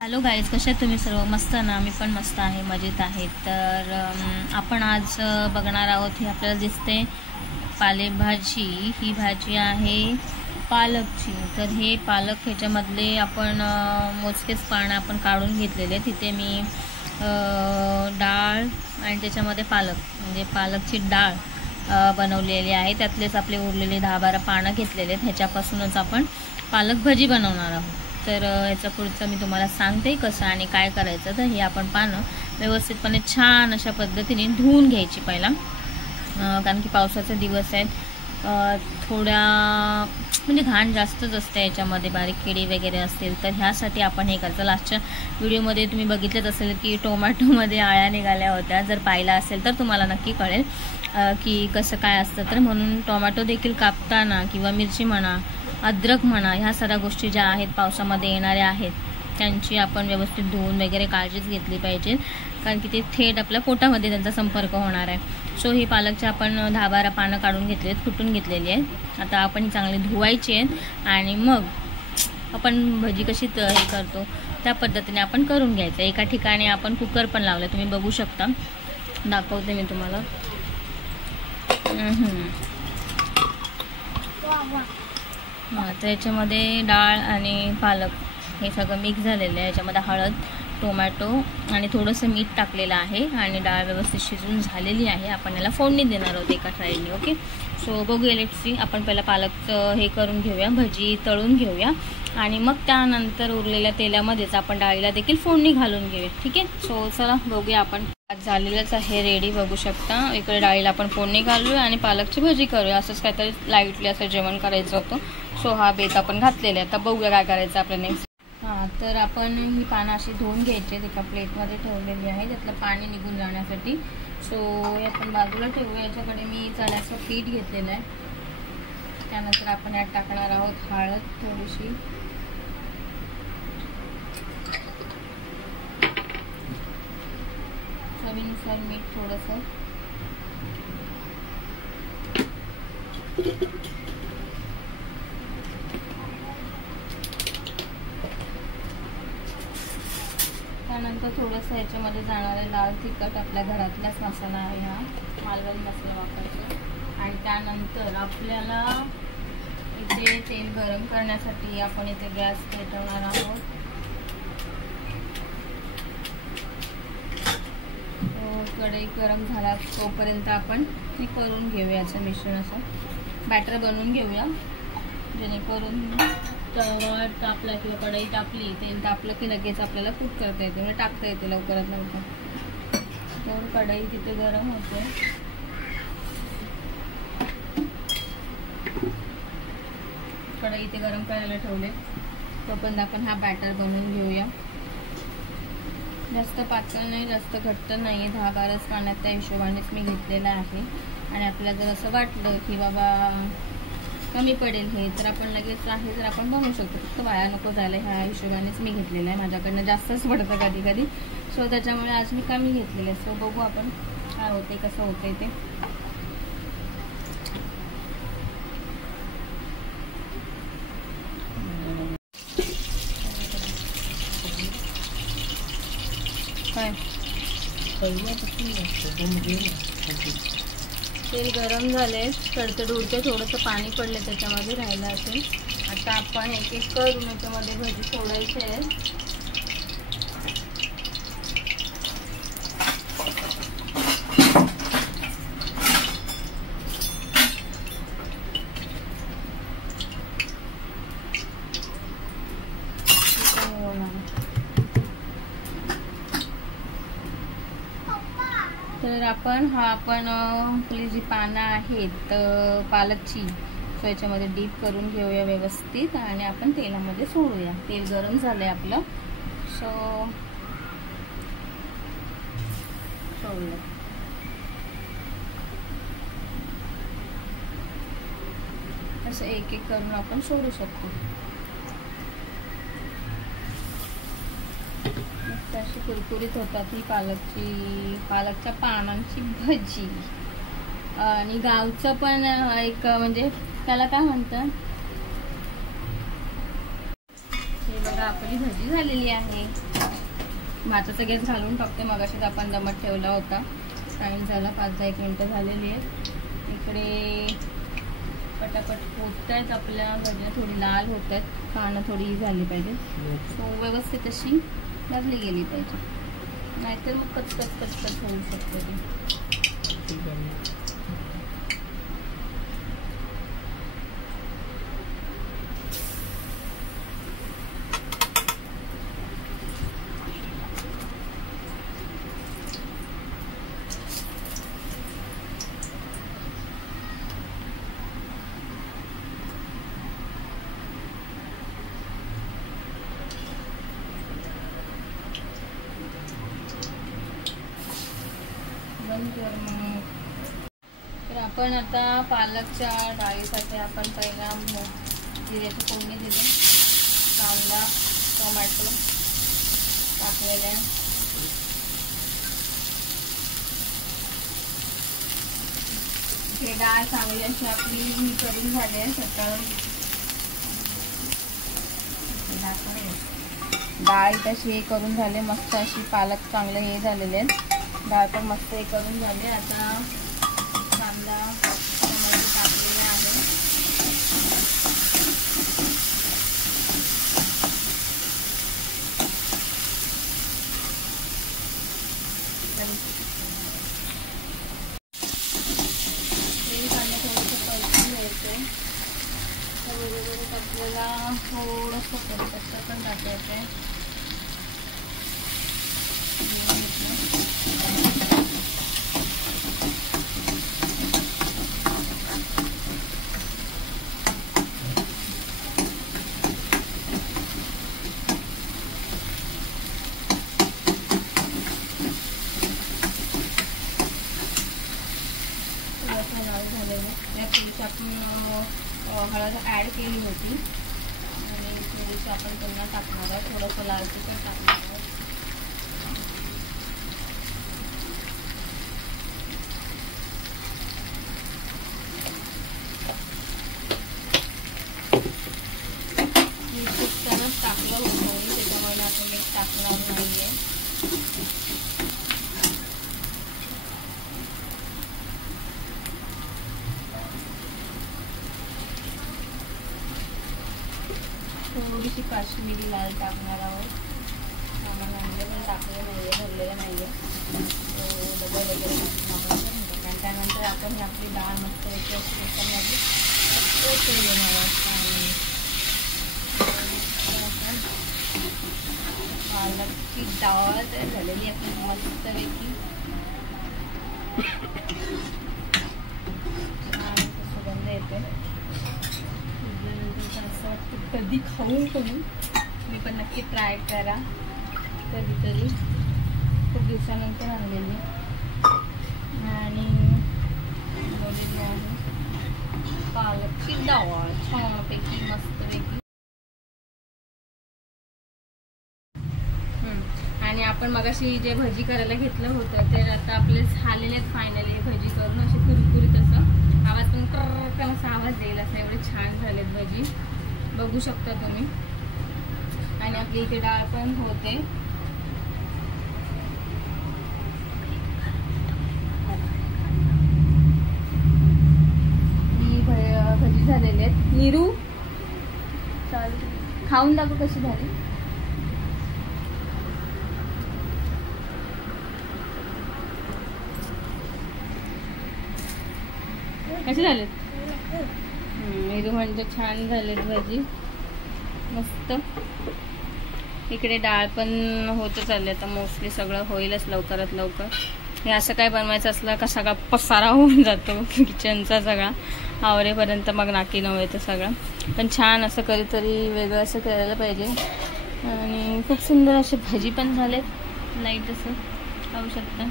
Hello guys, कसे तुम्ही सर्व? मस्त ना? मी पण मस्त आहे, मजेत आहे. तर आपण आज बघणार आहोत. ही आपल्याला दिसते पालेभाजी. ही भाजी आहे पालकची. तर हे पालक ह्याच्यामधले आपण मोजकेच पानं आपण काढून घेतलेले. तिथे मी डाळ आणि त्याच्यामध्ये पालक म्हणजे पालकची डाळ बनवलेली आहे. त्यातलेच आपले उरलेले 10-12 पानं घेतलेले आहेत. ह्याच्यापासूनच आपण पालक भाजी बनवणार आहोत. तर याचं पुढचं मी तुम्हाला सांगते कसं आणि काय करायचं. तर हे आपण पानं व्यवस्थितपणे छान अशा पद्धतीने धुवून घ्यायची पहिला, कारण की पावसाचे दिवस आहेत. थोड्या म्हणजे घाण जास्तच असते याच्यामध्ये, बारीक किडी वगैरे असतील तर ह्यासाठी आपण हे करायचं. लास्टच्या व्हिडिओमध्ये तुम्ही बघितलंच असेल की टोमॅटोमध्ये आळ्या निघाल्या होत्या. जर पाहिला असेल तर तुम्हाला नक्की कळेल की कसं काय असतं. तर म्हणून टोमॅटो देखील कापताना किंवा मिरची म्हणा, अद्रक म्हणा, ह्या साऱ्या गोष्टी ज्या आहेत पावसामध्ये येणाऱ्या आहेत त्यांची आपण व्यवस्थित धुवून वगैरे काळजीच घेतली पाहिजे, कारण की ते थेट आपल्या पोटामध्ये त्यांचा संपर्क होणार आहे. सो ही पालकची आपण 10-12 पानं काढून घेतली आहेत, कुटून घेतलेली आहेत. आता आपण ही चांगली धुवायची आहेत आणि मग आपण भजी कशी हे करतो त्या पद्धतीने आपण करून घ्यायचं. एका ठिकाणी आपण कुकर पण लावलं, तुम्ही बघू शकता, दाखवते मी तुम्हाला. तर याच्यामध्ये डाळ आणि पालक हे सगळं मिक्स झालेलं आहे. याच्यामध्ये हळद, टोमॅटो आणि थोडंसं मीठ टाकलेलं आहे आणि डाळ व्यवस्थित शिजून झालेली आहे. आपण याला फोडणी देणार आहोत एका साईडने. ओके, सो बघूया, लेट्स सी. आपण पहिला पालकचं हे करून घेऊया, भजी तळून घेऊया आणि मग त्यानंतर उरलेल्या तेलामध्येच आपण डाळीला देखील फोडणी घालून घेऊया. ठीक आहे, सो चला बघूया. आपण झालेलंच आहे रेडी, बघू शकता. इकडे डाळीला आपण फोडणी घालूया आणि पालकची भजी करूया. असंच काहीतरी लाईटली असं जेवण करायचं होतं. सो हा बेत आपण घातलेला आहे. आता बघूया काय करायचं आपलं नेक्स्ट. तर आपण ही पानं अशी धुवून घ्यायची, एका प्लेटमध्ये ठेवलेली आहे त्यातलं पाणी निघून जाण्यासाठी. सो हे आपण बाजूला ठेवूया. याच्याकडे मी चण्याचं पीठ घेतलेलं आहे. त्यानंतर आपण यात टाकणार आहोत हळद थोडीशी, चवीनुसार मीठ थोडंसं, त्यानंतर थोडंसं याच्यामध्ये जाणार आहे लाल तिखट. आपल्या घरातलाच मसाला आहे हा, मालवणी मसाला वापरायचा. आणि त्यानंतर आपल्याला इथे तेल गरम करण्यासाठी आपण इथे गॅस पेटवणार आहोत. कढई गरम झाला तोपर्यंत आपण हे करून घेऊया, याचं मिश्रण असं बॅटर बनवून घेऊया, जेणेकरून तवा तापला किंवा कढई तापली, तेल तापलं की लगेच आपल्याला कुक करता येते, म्हणजे टाकता येते लवकरात लवकर. तर कढई तिथे गरम होते. कढई इथे गरम करायला ठेवले, तोपर्यंत आपण हा बॅटर बनवून घेऊया. जास्त पातळ नाही, जास्त घट्ट नाही, 10-12 पाण्यात त्या हिशोबानेच मी घेतलेला आहे. आणि आपल्याला जर असं वाटलं की बाबा कमी पडेल हे, तर आपण लगेच आहे जर आपण बनवू शकतो. फक्त वाया नको जायला ह्या हिशोबानेच मी घेतलेलं आहे. माझ्याकडनं जास्तच पडतं कधी कधी, सो त्याच्यामुळे आज मी कमी घेतलेलं आहे. सो बघू आपण काय होते, कसं होतंय ते. काय तेल गरम झाले, तडतड उडते, थोडंसं पाणी पडले त्याच्यामध्ये, राहिलं असेल. आता आपण एक एक करून याच्यामध्ये भजी सोडायचे आहे. तर आपण आपली जी पानं आहेत पालकची, सो याच्यामध्ये डीप करून घेऊया व्यवस्थित आणि आपण तेलामध्ये सोडूया. तेल गरम झालंय आपलं, सो सोडलं. असं एक एक करून आपण सोडू शकतो. अशी कुरकुरीत होतात ही पालकच्या पानांची भजी. आणि गावचं पण एक म्हणजे त्याला काय म्हणतात, हे बघा आपली भजी झालेली आहे. भाताचा गॅस घालून टाकते. मगाशीच आपण दमट ठेवला होता. टाईम झाला 5-10 मिनटं झालेली आहेत. इकडे पटापट होत आहेत आपल्या भाज्या, थोडी लाल होत आहेत, कानं थोडी झाली पाहिजे. सो व्यवस्थित अशी भाजली गेली पाहिजे, नाहीतर मग कचकच होऊ शकते ती. तर आपण आता पालकच्या डाळीसाठी आपण पहिला जिऱ्याची फोडणी दिली. कांदा टोमॅटो टाकलेले आहे. हे डाळ चांगली अशी आपली करून झाली आहे. सकाळी डाळ तशी हे करून झाले, मस्त अशी पालक चांगले हे झालेले आहेत. डाळ पण मस्त हे करून झाले. आता कांदा टोमॅटो टाकलेले आहे. तेल कांदा थोडंसं परतून घ्यायचं. त्याबरोबर आपल्याला थोडंसं कढीपत्ता पण टाकायचं आहे. आपण हळद ॲड केली होती आणि थोडीशी आपण पुन्हा टाकणार आहे. थोडंसं लाल तिखट टाकणार आहे. मीठ टाकलं होतं मी, त्याच्यामुळे आता मीठ टाकणार नाही आहे. थोडीशी काश्मीरी लाल टाकणार आहोत. सामान्य पण टाकलं नाही आहे, भरलेलं नाही आहे. डबल वगैरे टाकून आणि त्यानंतर आपण ही आपली डाळ मस्त याची अशी त्याच्यामध्ये घेणार आहोत. पालकची डाळ तयार झालेली आपली मस्तपैकी. सुगंध येते. असं वाटतं कधी खाऊ तुम्ही पण नक्की ट्राय करा. कधीतरी खूप दिवसानंतर आणलेली आणि बनवलेली आहे पालकची डाळ छानपैकी मस्तपैकी. आणि आपण मगाशी जे भजी करायला घेतलं होतं तर आता आपले झालेले आहेत फायनली भजी करून. असे कुरकुरीत असं आवाज पण कर्रकन असा आवाज येईल असं एवढे छान झालेत भजी, बघू शकता तुम्ही. आणि आपली इथे डाळ पण होते. ही भजी झालेली आहेत. नीरू चालू खाऊन दाखव कशी झाली. कशी झालेत? नीरू म्हणजे छान झालेत भजी मस्त. इकडे डाळ पण होतच आली. आता मोस्टली सगळं होईलच लवकरात लवकर. हे असं काय बनवायचं असलं का सगळा पसारा होऊन जातो किचनचा सगळा आवरेपर्यंत, मग नाकी नव्हे तर सगळं. पण छान असं कधीतरी वेगळं असं करायला पाहिजे. आणि खूप सुंदर असे भजी पण झालेत. लाईट असं पाहू शकता.